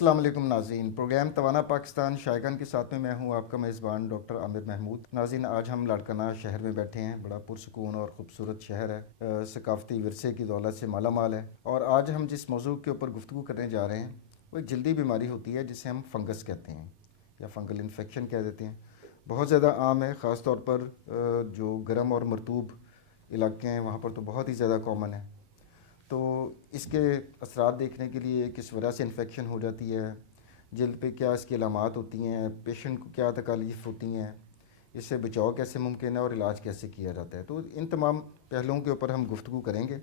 अस्सलाम वालेकुम नाज़रीन। प्रोग्राम तवाना पाकिस्तान शायकान के साथ में मैं हूं आपका मेज़बान डॉक्टर आमिर महमूद। नाज़रीन, आज हम लाड़काना शहर में बैठे हैं। बड़ा पुरसकून और ख़ूबसूरत शहर है, सकाफ़ती विरसे की दौलत से माला माल है। और आज हम जिस मौजू के ऊपर गुफ्तगू करने जा रहे हैं वो एक जल्दी बीमारी होती है जिसे हम फंगस कहते हैं या फंगल इन्फेक्शन कह देते हैं। बहुत ज़्यादा आम है, ख़ास तौर पर जो गर्म और मरतूब इलाके हैं वहाँ पर तो बहुत ही ज़्यादा कॉमन है। तो इसके असरात देखने के लिए किस वजह से इन्फेक्शन हो जाती है, जल्द पे क्या इसकी अलामात होती हैं, पेशेंट को क्या तकालीफ होती हैं, इससे बचाव कैसे मुमकिन है और इलाज कैसे किया जाता है, तो इन तमाम पहलुओं के ऊपर हम गुफ्तगू करेंगे।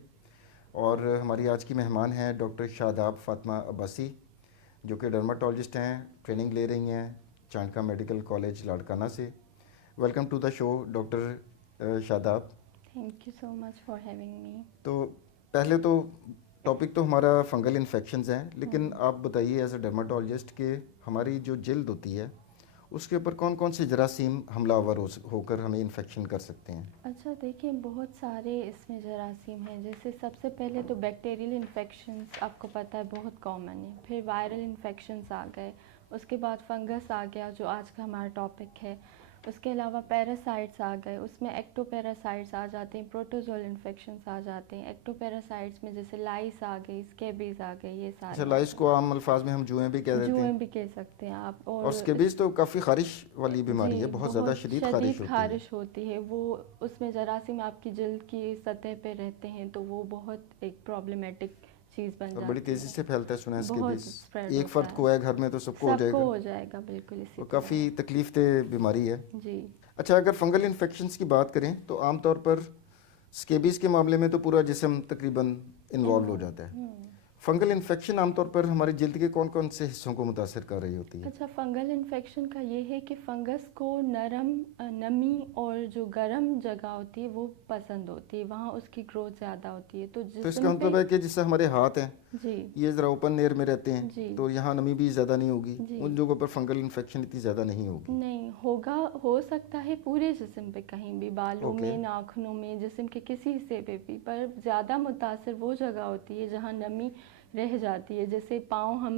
और हमारी आज की मेहमान हैं डॉक्टर शादाब फातिमा अब्बासी, जो कि डर्माटोलॉजिस्ट हैं, ट्रेनिंग ले रही हैं चाणका मेडिकल कॉलेज लाड़काना से। Welcome to the show doctor Shadab. Thank you so much for having me. तो पहले तो टॉपिक तो हमारा फंगल इन्फेक्शंस हैं, लेकिन आप बताइए एज अ डर्माटोलॉजिस्ट कि हमारी जो जिल्द होती है उसके ऊपर कौन कौन से जरासीम हमलावर होकर हमें इन्फेक्शन कर सकते हैं। अच्छा, देखिए बहुत सारे इसमें जरासीम हैं। जैसे सबसे पहले तो बैक्टीरियल इन्फेक्शंस आपको पता है बहुत कॉमन है, फिर वायरल इन्फेक्शंस आ गए, उसके बाद फंगस आ गया जो आज का हमारा टॉपिक है। उसके अलावा पैरासाइट्स आ गए, उसमें एक्टोपैरासाइट्स आ जाते हैं, प्रोटोजोल इन्फेक्शंस आ जाते हैं। एक्टोपैरासाइट्स में जैसे लाइस आ गई, स्केबीज आ गई, ये अच्छा, सारे लाइस आते को आम अल्फाज में हम जुएं भी कह हैं। देते जुएँ हैं। भी कह सकते हैं आप। और स्केबीज तो काफ़ी खारिश वाली बीमारी जी, है, बहुत ज़्यादा बहुत शदीद शदीद खारिश होती है। ख़ारिश होती है वो। उसमें जरासीम आपकी जल्द की सतह पे रहते हैं तो वो बहुत एक प्रॉब्लमेटिक चीज़ बन और बड़ी जाती तेज़ी है। से फैलता है, सुना है बहुत स्केबीज स्प्रेड एक होता फ़र्द है, को है घर में तो सबको हो सबको जाएगा। हो जाएगा, बिल्कुल इसी वो तरह काफ़ी है। तकलीफ दह बीमारी है। जी। अच्छा, अगर फंगल इन्फेक्शंस की बात करें तो आमतौर पर स्केबीज़ के मामले में तो पूरा जिस्म तकरीबन इन्वॉल्व हो जाता है। हम्म। फंगल इन्फेक्शन आमतौर पर हमारी जल्द के कौन कौन से हिस्सों को मुतासर कर रही होती है। अच्छा, फंगल इन्फेक्शन का ये है कि फंगस को नरम नमी और जो गर्म जगह होती है वो पसंद होती है, वहाँ उसकी ग्रोथ ज़्यादा होती है। तो तो इसका जिस्म पे। मतलब है कि जिससे हमारे हाथ हैं जी। ये ज़रा ओपन एयर में रहते हैं, जी। तो यहाँ नमी भी ज़्यादा नहीं होगी, जी। उन जगहों पर फंगल इन्फेक्शन इतनी ज़्यादा नहीं होगी। नहीं होगा, हो सकता है पूरे जिस्म पे, कहीं भी बालों ओके। में, नाखूनों में, जिस्म के किसी हिस्से पे भी, पर ज़्यादा मुतासर वो जगह होती है जहाँ नमी रह जाती है। जैसे पाँव हम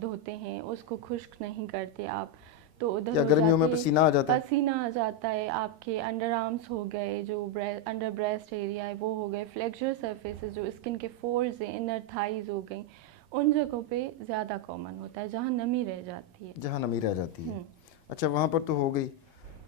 धोते हैं, उसको खुश्क नहीं करते आप, तो उधर या हो गर्मियों में जाती है, पसीना आ जाता है। पसीना आ जाता है। आपके अंडर आर्म्स हो गए, जो अंडर ब्रेस्ट एरिया है वो हो गए, फ्लेक्सर सरफेसेस जो स्किन के फोल्ड्स हैं, इनर थाइज हो गई, उन जगहों पे ज़्यादा कॉमन होता है जहाँ नमी रह जाती है। जहाँ नमी रह जाती है। हम्म। अच्छा, वहाँ पर तो हो गई।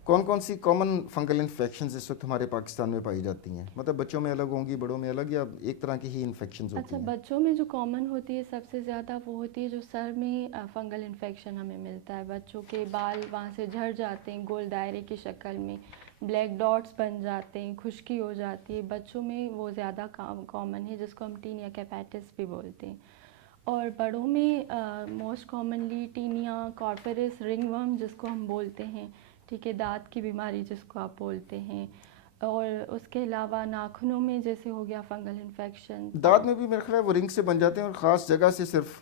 कौन कौन सी कॉमन फंगल इन्फेक्शंस इस वक्त हमारे पाकिस्तान में पाई जाती हैं, मतलब बच्चों में अलग होंगी, बड़ों में अलग, या एक तरह की ही इन्फेक्शंस होती अच्छा, हैं। बच्चों में जो कॉमन होती है सबसे ज़्यादा वो होती है जो सर में फंगल इन्फेक्शन हमें मिलता है। बच्चों के बाल वहाँ से झड़ जाते हैं गोल दायरे की शक्ल में, ब्लैक डॉट्स बन जाते हैं, खुश्की हो जाती है बच्चों में, वो ज़्यादा कॉमन है, जिसको हम टीनिया कैपेटिस भी बोलते हैं। और बड़ों में most commonly tinea corporis ringworm जिसको हम बोलते हैं, ठीक है, दांत की बीमारी जिसको आप बोलते हैं। और उसके अलावा नाखूनों में जैसे हो गया फंगल इन्फेक्शन। दांत में भी मेरे ख्याल है वो रिंग से बन जाते हैं और ख़ास जगह से सिर्फ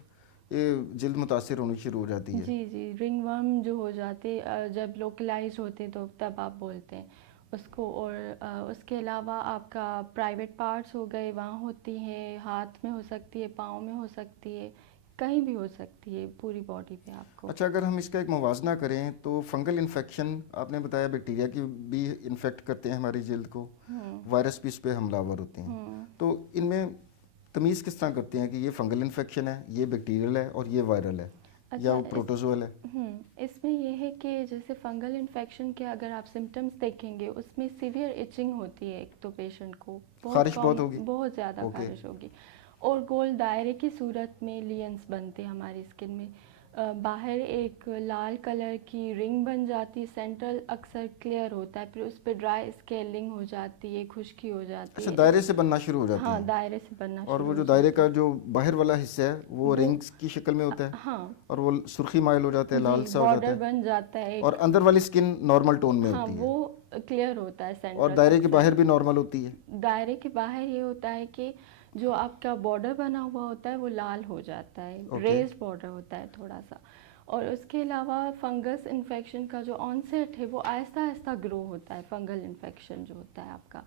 ये जल्द मुतासर होनी शुरू हो जाती है। जी जी, रिंगवर्म जो हो जाते जब लोकलाइज होते तो तब आप बोलते हैं उसको। और उसके अलावा आपका प्राइवेट पार्ट्स हो गए, वहाँ होती है, हाथ में हो सकती है, पाँव में हो सकती है, कहीं भी हो सकती है पूरी बॉडी पे आपको। अच्छा, अगर हम इसका एक मुवाजना करें तो फंगल इन्फेक्शन आपने बताया बैक्टीरिया की भी इन्फेक्ट करते हैं हमारी जल्द को, वायरस भी इस पर हमलावर होते हैं, तो इनमें तमीज़ किस तरह करते हैं कि ये फंगल इन्फेक्शन है, ये बैक्टीरियल है और ये वायरल है, या वो प्रोटोजोअल है। इसमें ये है कि जैसे फंगल इन्फेक्शन के अगर आप सिम्टम्स देखेंगे उसमें सीवियर इचिंग होती है, एक तो पेशेंट को खारिश बहुत होगी, बहुत ज़्यादा खारिश होगी, और गोल दायरे की सूरत में लियंस बनते हैं हमारी स्किन में। बाहर एक लाल कलर की रिंग बन जाती है, सेंट्रल अक्सर क्लियर होता है, फिर उस पर ड्राई स्केलिंग हो जाती है, खुश्की हो जाती है। अच्छा, दायरे से बनना शुरू हो जाती है। हाँ, दायरे से बनना और शुरू वो हो जो दायरे जाती का है। जो बाहर वाला हिस्सा है वो रिंग्स की शक्ल में होता है। हाँ। और वो सुर्खी माइल हो जाता है, लाल सा हो जाता बॉर्डर है, बन जाता है और अंदर वाली स्किन नॉर्मल टोन में हाँ, होती है। वो क्लियर होता है सेंटर। और दायरे के बाहर भी नॉर्मल होती है। दायरे के बाहर ये होता है कि जो आपका बॉर्डर बना हुआ होता है वो लाल हो जाता है, रेज बॉर्डर होता है थोड़ा सा। और उसके अलावा फंगस इन्फेक्शन का जो ऑनसेट है वो आहिस्ता आहिस्ता ग्रो होता है, फंगल इन्फेक्शन जो होता है आपका।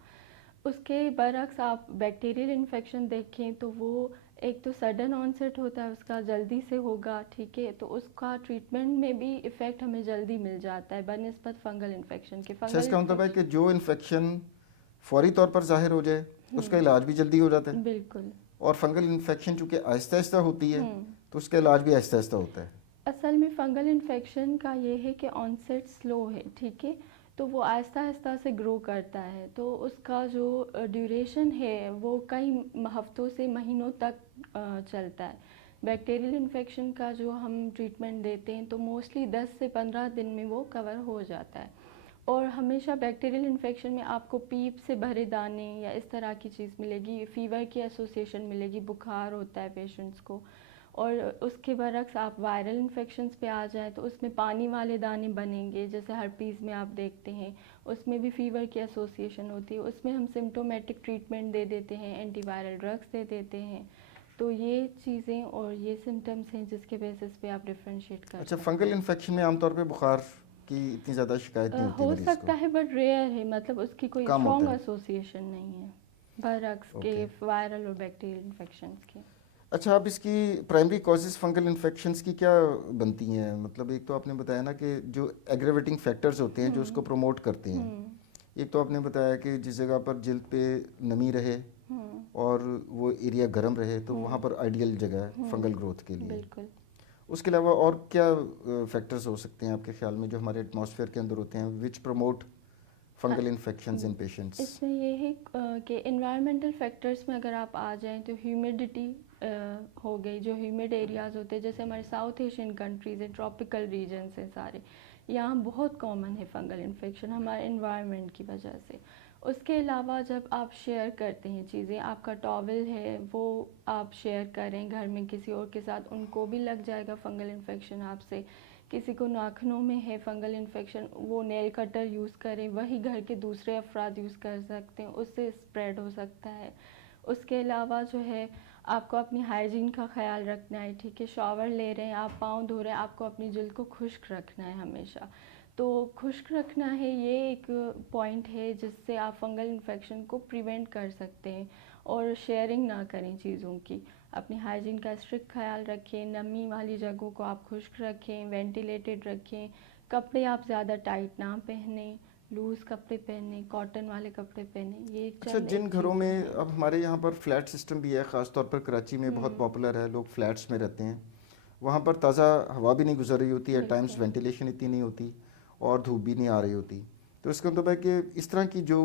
उसके बरक्स आप बैक्टीरियल इन्फेक्शन देखें तो वो एक तो सडन ऑनसेट होता है उसका, जल्दी से होगा, ठीक है, तो उसका ट्रीटमेंट में भी इफ़ेक्ट हमें जल्दी मिल जाता है बनिस्बत फंगल इन्फेक्शन के। अच्छा, फंगल इसका मतलब है कि जो इन्फेक्शन फौरी तौर पर जाहिर हो जाए उसका इलाज भी जल्दी हो जाता है, बिल्कुल। और फंगल इन्फेक्शन चूँकि आहिस्ता आहिस्ता होती है हम्म। तो उसका इलाज भी आहिस्ता आहिस्ता होता है। असल में फंगल इन्फेक्शन का ये है कि ऑनसेट स्लो है, ठीक है, तो वो आहिस्ता आहिस्ता से ग्रो करता है, तो उसका जो ड्यूरेशन है वो कई हफ्तों से महीनों तक चलता है। बैक्टीरियल इन्फेक्शन का जो हम ट्रीटमेंट देते हैं तो मोस्टली 10 से 15 दिन में वो कवर हो जाता है। और हमेशा बैक्टीरियल इन्फेक्शन में आपको पीप से भरे दाने या इस तरह की चीज़ मिलेगी, फ़ीवर की एसोसिएशन मिलेगी, बुखार होता है पेशेंट्स को। और उसके बरक्स आप वायरल इन्फेक्शंस पे आ जाएँ तो उसमें पानी वाले दाने बनेंगे, जैसे हर्पीज़ में आप देखते हैं, उसमें भी फ़ीवर की एसोसिएशन होती है, उसमें हम सिम्प्टोमेटिक ट्रीटमेंट दे देते हैं, एंटीवायरल ड्रग्स दे देते हैं। तो ये चीज़ें और ये सिम्टम्स हैं जिसके बेसिस पे आप डिफ्रेंशिएट कर अच्छा, सकते फंगल हैं। इन्फेक्शन में आमतौर पे बुखार की इतनी ज़्यादा शिकायत नहीं होती हो मरीज़ सकता को, है बट रेयर है, मतलब उसकी कोई कम होता स्ट्रॉन्ग है। एसोसिएशन नहीं है बरक्स के ओके। वायरल और बैक्टीरियल इन्फेक्शंस के। अच्छा, अब इसकी प्राइमरी कॉजेज़ फंगल इन्फेक्शंस की क्या बनती हैं? मतलब एक तो आपने बताया ना कि जो एग्रेवेटिंग फैक्टर्स होते हैं जो उसको प्रमोट करते हैं। हम्म। एक तो आपने बताया कि जिस जगह पर जिल्द पे नमी रहे हम्म। और वो एरिया गर्म रहे तो वहाँ पर आइडियल जगह है फंगल ग्रोथ के लिए। बिल्कुल। उसके अलावा और क्या फैक्टर्स हो सकते हैं आपके ख्याल में जो हमारे एटमॉस्फेयर के अंदर होते हैं विच प्रमोट फंगल इन्फेक्शंस इन पेशेंट्स? इसमें ये है कि इन्वायरमेंटल फैक्टर्स में अगर आप आ जाएं तो ह्यूमिडिटी हो गई, जो ह्यूमिड एरियाज़ होते हैं, जैसे हमारे साउथ एशियन कंट्रीज़ हैं, ट्रॉपिकल रीजन्स हैं सारे, यहाँ बहुत कॉमन है फंगल इन्फेक्शन हमारे इन्वायरमेंट की वजह से। उसके अलावा जब आप शेयर करते हैं चीज़ें, आपका टॉवल है वो आप शेयर करें घर में किसी और के साथ, उनको भी लग जाएगा फंगल इन्फेक्शन आपसे। किसी को नाखूनों में है फंगल इन्फेक्शन, वो नेल कटर यूज़ करें, वही घर के दूसरे अफराद यूज़ कर सकते हैं, उससे स्प्रेड हो सकता है। उसके अलावा जो है आपको अपनी हाइजीन का ख्याल रखना है, ठीक है, शावर ले रहे हैं आप, पाँव धो रहे हैं, आपको अपनी जिल्द को खुश्क रखना है हमेशा। तो खुश्क रखना है ये एक पॉइंट है जिससे आप फंगल इन्फेक्शन को प्रिवेंट कर सकते हैं। और शेयरिंग ना करें चीज़ों की, अपनी हाइजीन का स्ट्रिक्ट ख्याल रखें, नमी वाली जगहों को आप खुश्क रखें, वेंटिलेटेड रखें, कपड़े आप ज़्यादा टाइट ना पहने, लूज़ कपड़े पहने, कॉटन वाले कपड़े पहने, ये अच्छा, चंद जिन एक घरों चीज़ें में हैं। अब हमारे यहाँ पर फ्लैट सिस्टम भी है, ख़ास तौर पर कराची में बहुत पॉपुलर है, लोग फ्लैट्स में रहते हैं, वहाँ पर ताज़ा हवा भी नहीं गुजर रही होती है, टाइम्स बिल्कुल। वेंटिलेशन इतनी नहीं होती और धूप भी नहीं आ रही होती। तो इसका मतलब है कि इस तरह की जो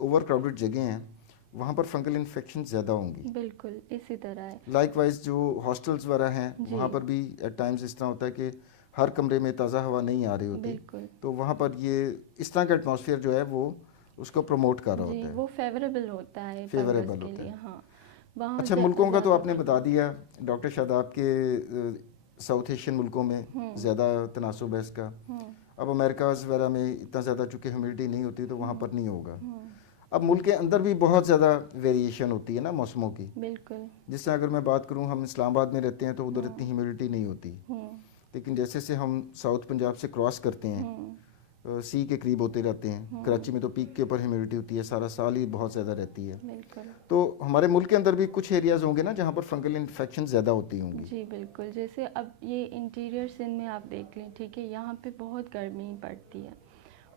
ओवर क्राउडेड जगह हैं वहाँ पर फंगल इन्फेक्शन ज़्यादा होंगी। बिल्कुल इसी तरह है। लाइकवाइज जो हॉस्टल्स वगैरह हैं जी। वहाँ पर भी एट टाइम्स इस तरह होता है कि हर कमरे में ताज़ा हवा नहीं आ रही होती, बिल्कुल। तो वहाँ पर ये इस तरह का एटमॉस्फेयर जो है वो उसको प्रमोट कर रहा जी, होता है, वो फेवरेबल होता है फंगस फेवरेबल के होता लिए, है। हाँ। वहाँ अच्छा, मुल्कों का तो ज़्यादा आपने बता दिया डॉक्टर शादाब के, साउथ एशियन मुल्कों में ज़्यादा तनासुब है इसका। अब अमेरिकाज़ वगैरह में इतना ज़्यादा चूँकि ह्यूमिडिटी नहीं होती तो वहाँ पर नहीं होगा। अब मुल्क के अंदर भी बहुत ज़्यादा वेरिएशन होती है ना मौसमों की। बिल्कुल। जिस तरह अगर मैं बात करूँ, हम इस्लामाबाद में रहते हैं तो उधर इतनी ह्यूमिडिटी नहीं होती, हम्म। लेकिन जैसे से हम साउथ पंजाब से क्रॉस करते हैं सी के करीब होते रहते हैं, कराची में तो पीक के ऊपर ह्यूमिडिटी होती है, सारा साल ही बहुत ज़्यादा रहती है। बिल्कुल। तो हमारे मुल्क के अंदर भी कुछ एरियाज़ होंगे ना जहाँ पर फंगल इन्फेक्शन ज़्यादा होती होंगी। जी बिल्कुल, जैसे अब ये इंटीरियर सिंध में आप देख लें, ठीक है, यहाँ पे बहुत गर्मी पड़ती है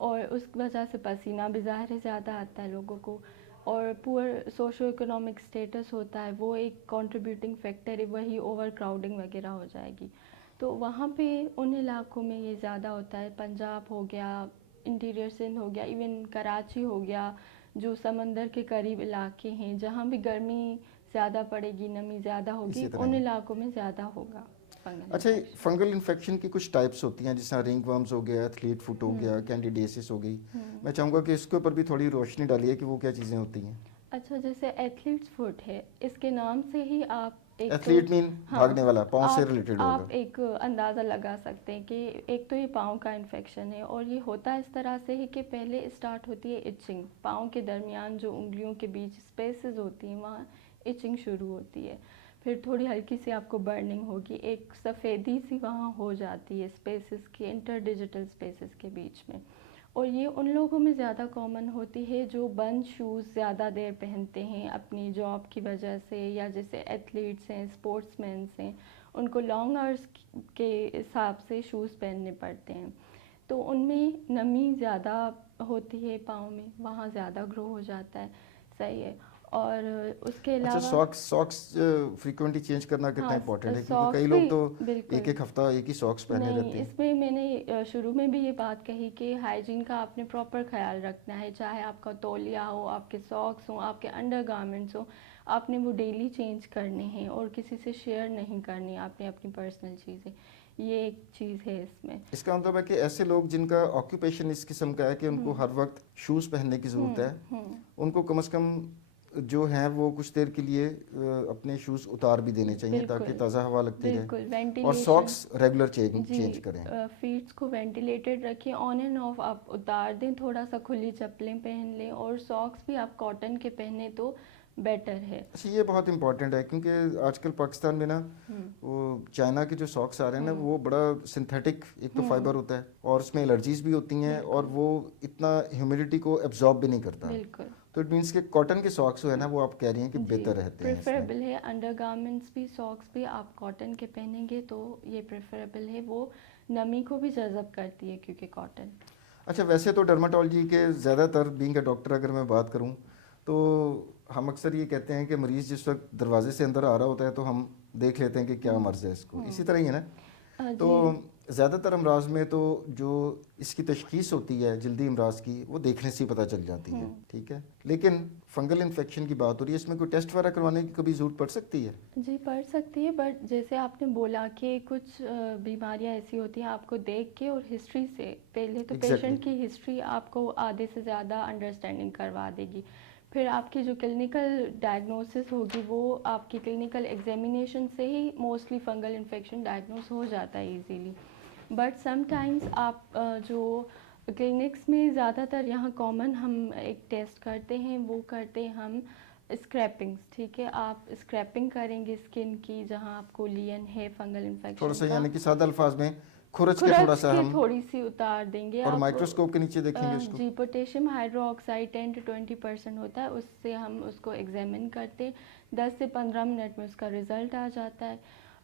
और उस वजह से पसीना भी ज़ाहिर है ज़्यादा आता है लोगों को, और पुअर सोशो इकोनॉमिक स्टेटस होता है, वो एक कंट्रीब्यूटिंग फैक्टर है, वही ओवर क्राउडिंग वगैरह हो जाएगी। तो वहाँ पे उन इलाकों में ये ज़्यादा होता है, पंजाब हो गया, इंटीरियर सिंध हो गया, इवन कराची हो गया, जो समंदर के करीब इलाके हैं जहाँ भी गर्मी ज़्यादा पड़ेगी, नमी ज़्यादा होगी, इसी तरह उन है। इलाकों में ज़्यादा होगा फंगल अच्छा, इन्फेक्शन। फंगल इन्फेक्शन की कुछ टाइप्स होती हैं, जिस तरह रिंग वर्म्स हो गया, एथलीट फुट हो गया, कैंडिडियासिस हो गई। मैं चाहूँगा कि इसके ऊपर भी थोड़ी रोशनी डालिए कि वो क्या चीज़ें होती हैं। अच्छा, जैसे एथलीट्स फुट है, इसके नाम से ही आप एक तो एथलीट मीन भागने वाला, पाँव से रिलेटेड होगा। आप एक अंदाज़ा लगा सकते हैं कि एक तो ये पाँव का इन्फेक्शन है, और ये होता इस तरह से है कि पहले स्टार्ट होती है इचिंग, पाँव के दरमियान जो उंगलियों के बीच स्पेसेस होती हैं वहाँ इचिंग शुरू होती है, फिर थोड़ी हल्की सी आपको बर्निंग होगी, एक सफ़ेदी सी वहाँ हो जाती है स्पेसेस के, इंटरडिजिटल स्पेसेस के बीच में, और ये उन लोगों में ज़्यादा कॉमन होती है जो बंद शूज़ ज़्यादा देर पहनते हैं अपनी जॉब की वजह से, या जैसे एथलीट्स हैं, स्पोर्ट्समैन हैं, उनको लॉन्ग आवर्स के हिसाब से शूज़ पहनने पड़ते हैं। तो उनमें नमी ज़्यादा होती है पाँव में, वहाँ ज़्यादा ग्रो हो जाता है। सही है। और उसके अच्छा, अलावा सॉक्स फ्रीक्वेंटली चेंज करना कितना हाँ, इंपॉर्टेंट है, क्योंकि सॉक्स कई भी लोग तो एक बिल्कुल। एक हफ्ता एक ही सॉक्स पहने नहीं, रहते हैं। इसमें मैंने शुरू में भी ये बात कही कि हाइजीन का आपने प्रॉपर ख्याल रखना है, चाहे आपका तौलिया हो, आपके सॉक्स हो, आपके अंडरगारमेंट्स हो, आपने वो डेली चेंज करने हैं और किसी से शेयर नहीं करनी आपने अपनी पर्सनल चीज़ें। ये एक चीज़ है इसमें। इसका मतलब है कि ऐसे लोग जिनका ऑक्यूपेशन इस किस्म का है कि उनको हम्म हर वक्त शूज़ पहनने की ज़रूरत है, हम्म। उनको कम से कम जो हैं वो कुछ देर के लिए अपने शूज़ उतार भी देने चाहिए ताकि बिल्कुल ताज़ा हवा लगती रहे, बिल्कुल। और वेंटिलेशन सॉक्स रेगुलर जी, चेंज करें। फीट्स को वेंटिलेटेड रखिए, ऑन एंड ऑफ आप उतार दें, थोड़ा सा खुली चप्पलें पहन लें, और सॉक्स भी आप कॉटन के पहने तो बेटर है। अच्छा, ये बहुत इंपॉर्टेंट है क्योंकि आजकल पाकिस्तान में ना हम्म वो चाइना के जो सॉक्स आ रहे हैं ना, हम्म वो बड़ा सिंथेटिक एक तो हम्म, फाइबर होता है और उसमें एलर्जीज भी होती हैं, और बिल्कुल वो इतना ह्यूमिडिटी को एब्जॉर्ब भी नहीं करता। बिल्कुल। तो इट मीन्स कि कॉटन के सॉक्स जो है ना, वो आप कह रही हैं कि जी, बेहतर रहते हैं इसमें। प्रेफरेबल है। अंडरगारमेंट्स भी, सॉक्स भी आप कॉटन के पहनेंगे तो ये प्रेफरेबल है, वो नमी को भी जज़ब करती है क्योंकि कॉटन। अच्छा, वैसे तो डर्माटोलॉजी के ज़्यादातर, बीइंग अ डॉक्टर अगर मैं बात करूं, तो हम अक्सर ये कहते हैं कि मरीज़ जिस वक्त दरवाजे से अंदर आ रहा होता है तो हम देख लेते हैं कि क्या मर्ज़ है इसको, इसी तरह ही है ना। तो जी ज़्यादातर अमराज में तो जो इसकी तशखीस होती है जल्दी अमराज की, वो देखने से ही पता चल जाती है, ठीक है। लेकिन फंगल इन्फेक्शन की बात हो रही है, इसमें कोई टेस्ट वगैरह करवाने की कभी ज़रूरत पड़ सकती है? जी पड़ सकती है, बट जैसे आपने बोला कि कुछ बीमारियां ऐसी होती हैं आपको देख के और हिस्ट्री से, पहले तो एग्जैक्टली पेशेंट की हिस्ट्री आपको आधे से ज़्यादा अंडरस्टैंडिंग करवा देगी। फिर आपकी जो क्लिनिकल डायग्नोसिस होगी वो आपकी क्लिनिकल एग्जामिनेशन से ही मोस्टली फंगल इन्फेक्शन डायग्नोस हो जाता है इजीली। बट समटाइम्स आप जो क्लिनिक्स में ज़्यादातर यहाँ कॉमन हम एक टेस्ट करते हैं, वो करते हैं हम स्क्रैपिंग्स। ठीक है, आप स्क्रैपिंग करेंगे स्किन की जहाँ आपको लियन है फंगल थोड़ा इन्फेक्शन सा, का, यानी कि सादा अल्फाज में खुरच के थोड़ा खुरच सा के हम, थोड़ी सी उतार देंगे और आप। माइक्रोस्कोप के नीचे देखेंगे उसको। जी, पोटेशियम हाइड्रोक्साइड 10 to 20% होता है, उससे हम उसको एग्जामिन करते हैं, 10 से 15 मिनट में उसका रिज़ल्ट आ जाता है।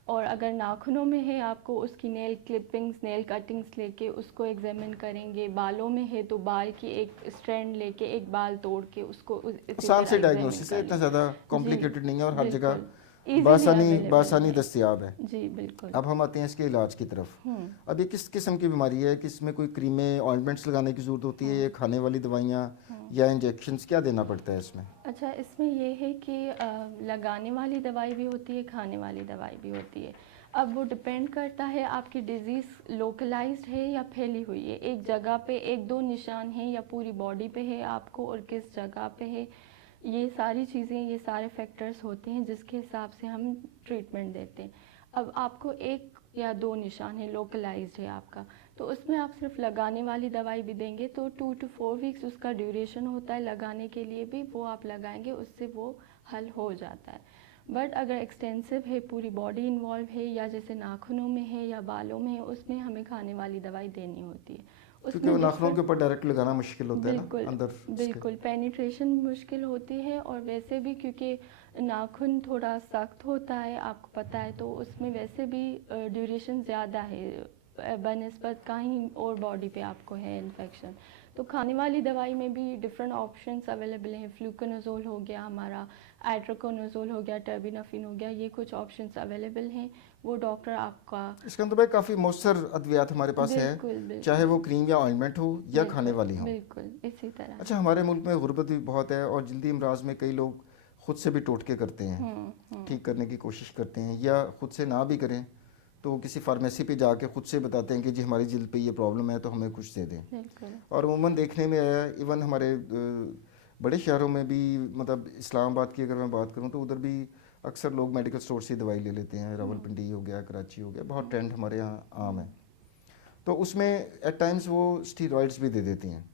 और अगर नाखूनों में है आपको उसकी नेल क्लिपिंग्स, नेल कटिंग्स लेके उसको एग्जामिन करेंगे, बालों में है तो बाल की एक स्ट्रैंड लेके एक बाल तोड़ के उसको इसी आसान तरह से एग्जामिन डायग्नोसिस है, कर इतना लेंगे। ज़्यादा जी कॉम्प्लिकेटेड नहीं है, और हर जगह बिल्कुल, इजीली अवेलेबल बासानी है। दस्तयाब है। जी बिल्कुल। अब हम आते हैं इसके इलाज की तरफ। हम्म अब ये किस किस्म की बीमारी है कि इसमें कोई क्रीमें, ऑइंटमेंट्स लगाने की ज़रूरत होती है, या खाने वाली दवाइयाँ या इंजेक्शंस, क्या देना पड़ता है इसमें? अच्छा, इसमें ये है कि लगाने वाली दवाई भी होती है, खाने वाली दवाई भी होती है। अब वो डिपेंड करता है आपकी डिज़ीज़ लोकलाइज्ड है या फैली हुई है, एक जगह पे एक दो निशान है या पूरी बॉडी पे है आपको, और किस जगह पे है। ये सारी चीज़ें, ये सारे फैक्टर्स होते हैं जिसके हिसाब से हम ट्रीटमेंट देते हैं। अब आपको एक या दो निशान है, लोकलाइज्ड है आपका, तो उसमें आप सिर्फ लगाने वाली दवाई भी देंगे तो 2 to 4 वीक्स उसका ड्यूरेशन होता है लगाने के लिए भी, वो आप लगाएंगे उससे वो हल हो जाता है। बट अगर एक्सटेंसिव है, पूरी बॉडी इन्वॉल्व है, या जैसे नाखूनों में है या बालों में है, उसमें हमें खाने वाली दवाई देनी होती है। क्योंकि वो उसमें नाखूनों के डिफरेंट, ऊपर डायरेक्ट लगाना मुश्किल होता है ना बिल्कुल अंदर इसके। बिल्कुल, पेनिट्रेशन मुश्किल होती है, और वैसे भी क्योंकि नाखून थोड़ा सख्त होता है आपको पता है, तो उसमें वैसे भी ड्यूरेशन ज़्यादा है बनस्बत कहीं और बॉडी पे आपको है इन्फेक्शन। तो खाने वाली दवाई में भी डिफरेंट ऑप्शंस अवेलेबल हैं, फ्लूकोनाजोल हो गया हमारा, आइट्रोकोनाजोल हो गया, टर्बिनाफिन हो गया, ये कुछ ऑप्शंस अवेलेबल हैं, वो डॉक्टर आपका। इसका मतलब है काफ़ी मौसर अद्वियात हमारे पास है, बिल्कुल चाहे बिल्कुल वो क्रीम या ऑइंटमेंट हो या खाने बिल्कुल वाली हो। बिल्कुल इसी तरह। अच्छा, हमारे मुल्क में गुर्बत भी बहुत है, और जल्दी अमराज में कई लोग खुद से भी टोटके करते हैं, ठीक करने की कोशिश करते हैं, या खुद से ना भी करें तो किसी फार्मेसी पे जाके खुद से बताते हैं कि जी हमारी जल्द पे ये प्रॉब्लम है तो हमें कुछ दे दें। बिल्कुल और उमूमन देखने में आया, इवन हमारे बड़े शहरों में भी, मतलब इस्लामाबाद की अगर मैं बात करूं तो उधर भी अक्सर लोग मेडिकल स्टोर से दवाई ले लेते हैं, रावलपिंडी हो गया, कराची हो गया, बहुत ट्रेंड हमारे यहाँ आम है। तो उसमें एट टाइम्स वो स्टीरॉइड्स भी दे देती हैं।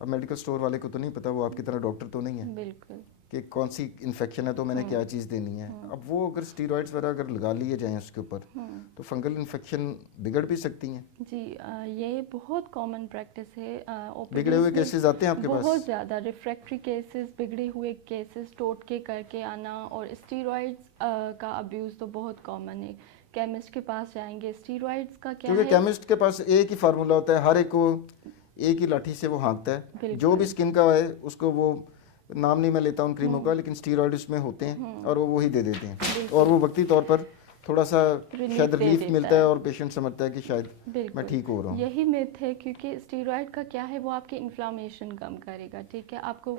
अब मेडिकल स्टोर वाले को तो नहीं पता, वो आपकी तरह डॉक्टर तो नहीं है बिल्कुल। कि कौन सी इन्फेक्शन है तो मैंने क्या चीज़ देनी है। अब वो अगर स्टीरॉइड्स वगैरह अगर लगा लिए जाएं उसके ऊपर तो फंगल इन्फेक्शन बिगड़ भी सकती हैं। जी ये बहुत कॉमन प्रैक्टिस है बिगड़े हुए ओपीडीज में। केसेस आते हैं आपके बहुत पास? ज़्यादा रिफ्रैक्टरी केसेस, बिगड़े हुए केसेस, टोटके करके आना, और स्टीरॉइड्स का अब्यूज़ तो बहुत कॉमन है। केमिस्ट के पास जाएंगे, स्टीरॉइड्स का क्या क्योंकि है। केमिस्ट के पास एक ही फार्मूला होता है, हर एक को एक ही लाठी से वो हाँकता है। जो बिल्कुल। भी स्किन का है उसको वो, नाम नहीं मैं लेता उन क्रीमों का, लेकिन स्टीरॉइड उसमें होते हैं और वो वही दे देते हैं बिल्कुल। और वो वक्ती तौर पर थोड़ा सा रिलीफ शायद दे रिलीफ देता मिलता है है। और पेशेंट समझता है कि शायद मैं बिल्कुल ठीक हो रहा हूँ। यही मिथ है, क्योंकि स्टीरॉयड का क्या है, वो आपकी इन्फ्लामेशन कम करेगा, ठीक है। आपको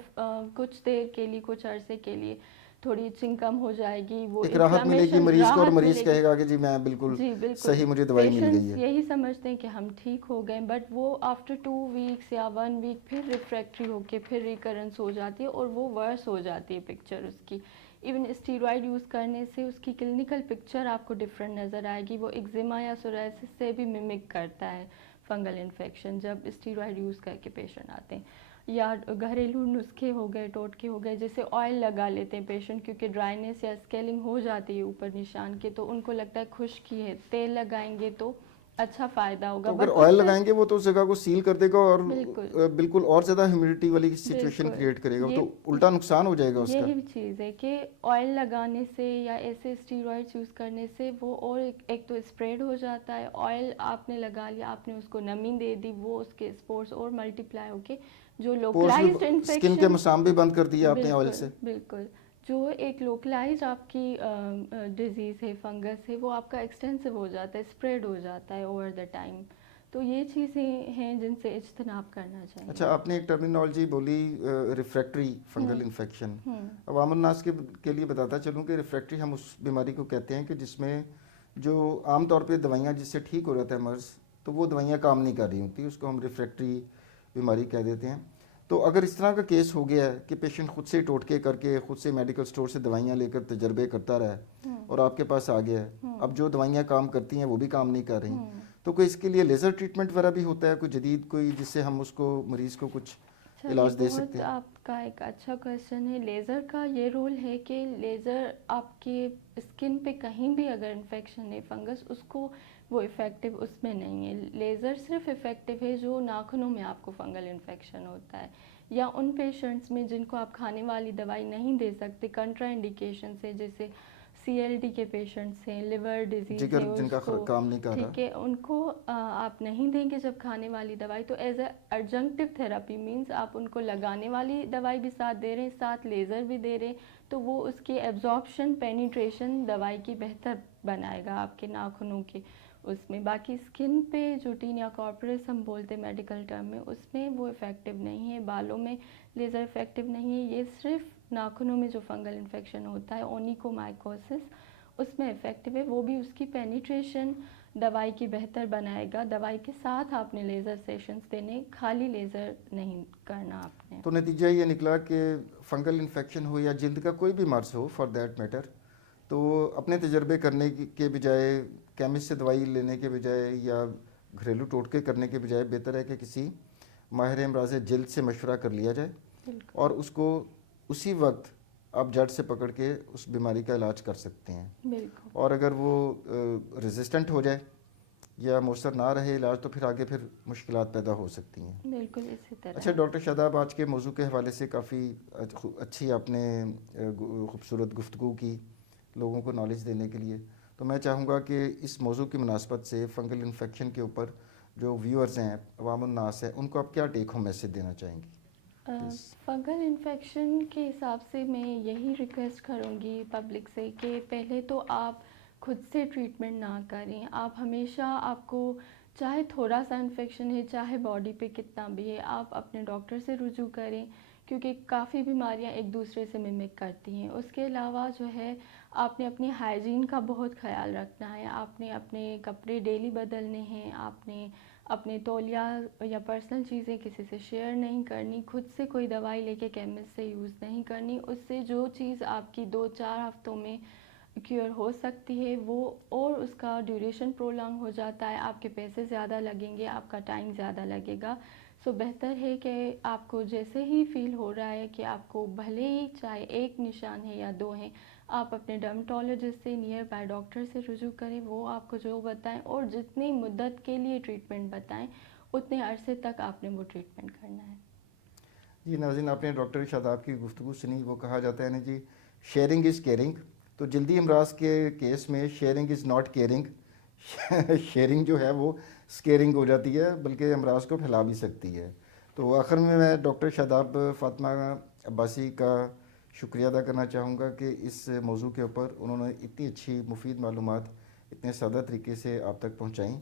कुछ देर के लिए, कुछ अरसे के लिए थोड़ी इचिंग कम हो जाएगी, वो एक राहत मिलेगी मरीज को और राहत मरीज मिलेगी। कहेगा कि जी मैं बिल्कुल जी बिल्कुल सही, मुझे दवाई मिल गई पेशेंट्स है। यही समझते हैं कि हम ठीक हो गए, बट वो आफ्टर 2 वीक्स या 1 वीक फिर रिफ्रैक्टरी होके फिर रिकरेंस हो जाती है और वो वर्स हो जाती है पिक्चर उसकी। इवन स्टीरॉयड यूज़ करने से उसकी क्लिनिकल पिक्चर आपको डिफरेंट नज़र आएगी। वो एक्जिमा या सोरायसिस से भी मिमिक करता है फंगल इन्फेक्शन, जब स्टीरॉयड यूज़ करके पेशेंट आते हैं। या घरेलू नुस्खे हो गए, टोटके हो गए, जैसे ऑयल लगा लेते हैं पेशेंट, क्योंकि ड्राइनेस या स्केलिंग हो जाती है ऊपर निशान के, तो उनको लगता है खुश्की है, तेल लगाएंगे तो अच्छा फ़ायदा होगा। तो अगर बट ऑयल उससे लगाएंगे वो तो उस जगह को सील कर देगा और बिल्कुल बिल्कुल और ज़्यादा ह्यूमिडिटी वाली सिचुएशन बिल्कुल क्रिएट करेगा, ये तो उल्टा नुकसान हो जाएगा उसका। यही चीज़ है कि ऑयल लगाने से या ऐसे स्टीरॉइड्स यूज़ करने से वो और एक तो स्प्रेड हो जाता है। ऑयल आपने लगा लिया, आपने उसको नमी दे दी, वो उसके स्पोर्स और मल्टीप्लाई होके जो लोकलाइज्ड स्किन के इन्फेक्शन, मसाम भी बंद कर दिए आपने ऑयल से। बिल्कुल बिल्कुल, जो एक लोकलाइज आपकी डिजीज़ है, फंगस है, वो आपका एक्सटेंसिव हो जाता है, स्प्रेड हो जाता है ओवर द टाइम। तो ये चीज़ें हैं जिनसे इज्तनाब करना चाहिए। अच्छा, आपने एक टर्मिनोलॉजी बोली रिफ्रैक्टरी फंगल इन्फेक्शन। अवाम उन्नास के लिए बताता चलूँ कि रिफ्रैक्टरी हम उस बीमारी को कहते हैं कि जिसमें जो आमतौर पे दवाइयाँ जिससे ठीक हो जाता है मर्ज़, तो वो दवाइयाँ काम नहीं कर रही होती, उसको हम रिफ्रैक्टरी बीमारी कह देते हैं। तो अगर इस तरह का केस हो गया है कि पेशेंट खुद से टोटके करके, खुद से मेडिकल स्टोर से दवाइयाँ लेकर तजर्बे करता रहा है और आपके पास आ गया है, अब जो दवाइयाँ काम करती हैं वो भी काम नहीं कर रही, तो कोई इसके लिए लेज़र ट्रीटमेंट वगैरह भी होता है कोई जदीद, कोई जिससे हम उसको मरीज़ को कुछ अच्छा, इलाज ये दे बहुत सकते हैं? आपका एक अच्छा क्वेश्चन है। लेज़र का ये रोल है कि लेज़र आपके स्किन पे कहीं भी अगर इन्फेक्शन है, फंगस, उसको वो इफ़ेक्टिव उसमें नहीं है। लेज़र सिर्फ इफ़ेक्टिव है जो नाखूनों में आपको फंगल इन्फेक्शन होता है, या उन पेशेंट्स में जिनको आप खाने वाली दवाई नहीं दे सकते, कंट्राइंडिकेशन से, जैसे CLD के पेशेंट्स हैं, लिवर डिजीज़ जिगर है जिनका उसको, काम नहीं कर ठीक रहा। है, उनको आप नहीं देंगे जब खाने वाली दवाई, तो एज अ अर्जेंटिव थेरेपी मींस आप उनको लगाने वाली दवाई भी साथ दे रहे हैं, साथ लेज़र भी दे रहे हैं, तो वो उसकी एब्जॉर्प्शन, पेनिट्रेशन दवाई की बेहतर बनाएगा आपके नाखूनों के उसमें। बाकी स्किन पे जो टीनिया कॉर्पोरिस हम बोलते हैं मेडिकल टर्म में, उसमें वो इफ़ेक्टिव नहीं है। बालों में लेज़र इफ़ेक्टिव नहीं है। ये सिर्फ नाखूनों में जो फंगल इन्फेक्शन होता है, ओनिकोमाइकोसिस, उसमें इफ़ेक्टिव है। वो भी उसकी पेनिट्रेशन दवाई की बेहतर बनाएगा। दवाई के साथ आपने लेज़र सेशंस देने, खाली लेज़र नहीं करना आपने। तो नतीजा ये निकला कि फंगल इन्फेक्शन हो या जिल्द का कोई भी मर्ज़ हो फॉर दैट मैटर, तो अपने तजर्बे करने के बजाय, केमिस्ट से दवाई लेने के बजाय या घरेलू टोटके करने के बजाय बेहतर है कि किसी माहिर अमराज़ जिल्द से मशवरा कर लिया जाए बिल्कुल और उसको उसी वक्त आप जड़ से पकड़ के उस बीमारी का इलाज कर सकते हैं। बिल्कुल और अगर वो रेजिस्टेंट हो जाए या मौसर ना रहे इलाज, तो फिर आगे फिर मुश्किलात पैदा हो सकती हैं। बिल्कुल इसी तरह। अच्छा डॉक्टर शादाब, आज के मौजू के हवाले से काफ़ी अच्छी आपने खूबसूरत गुफ्तगू की लोगों को नॉलेज देने के लिए। तो मैं चाहूँगा कि इस मौजू की मुनासबत से फ़ंगल इन्फेक्शन के ऊपर जो व्यूअर्स हैं, अवाम उन्नास है, उनको आप क्या टेक होम मैसेज देना चाहेंगी? फंगल इन्फेक्शन के हिसाब से मैं यही रिक्वेस्ट करूँगी पब्लिक से कि पहले तो आप खुद से ट्रीटमेंट ना करें। आप हमेशा, आपको चाहे थोड़ा सा इन्फेक्शन है, चाहे बॉडी पे कितना भी है, आप अपने डॉक्टर से रुजू करें, क्योंकि काफ़ी बीमारियां एक दूसरे से मिमिक करती हैं। उसके अलावा जो है, आपने अपनी हाइजीन का बहुत ख्याल रखना है। आपने अपने कपड़े डेली बदलने हैं, आपने अपने तौलिया या पर्सनल चीज़ें किसी से शेयर नहीं करनी, खुद से कोई दवाई लेके केमिस्ट से यूज़ नहीं करनी। उससे जो चीज़ आपकी 2-4 हफ्तों में क्योर हो सकती है वो, और उसका ड्यूरेशन प्रोलॉन्ग हो जाता है, आपके पैसे ज़्यादा लगेंगे, आपका टाइम ज़्यादा लगेगा। सो बेहतर है कि आपको जैसे ही फील हो रहा है कि आपको भले ही चाहे एक निशान है या दो हैं, आप अपने डर्मेटोलॉजिस्ट से, नियर बाय डॉक्टर से रुजू करें, वो आपको जो बताएं और जितनी मुद्दत के लिए ट्रीटमेंट बताएं उतने अरसे तक आपने वो ट्रीटमेंट करना है। जी नाज़रीन, आपने डॉक्टर शादाब की गुफ्तगू सुनी। वो कहा जाता है ना जी, शेयरिंग इज़ केयरिंग। तो जल्दी अमराज के केस में sharing is not caring. Sharing जो है वो स्केयरिंग हो जाती है, बल्कि अमराज को फैला भी सकती है। तो आखिर में मैं डॉक्टर शादाब फ़ातिमा अब्बासी का शुक्रिया अदा करना चाहूँगा कि इस मौजू के ऊपर उन्होंने इतनी अच्छी मुफीद मालूमात इतने सादा तरीके से आप तक पहुँचाई।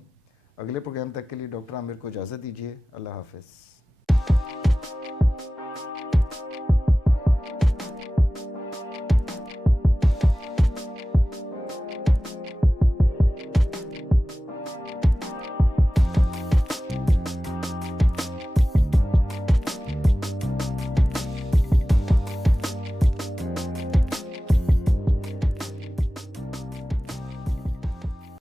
अगले प्रोग्राम तक के लिए डॉक्टर आमिर को इजाज़त दीजिए। अल्लाह हाफ़िज़।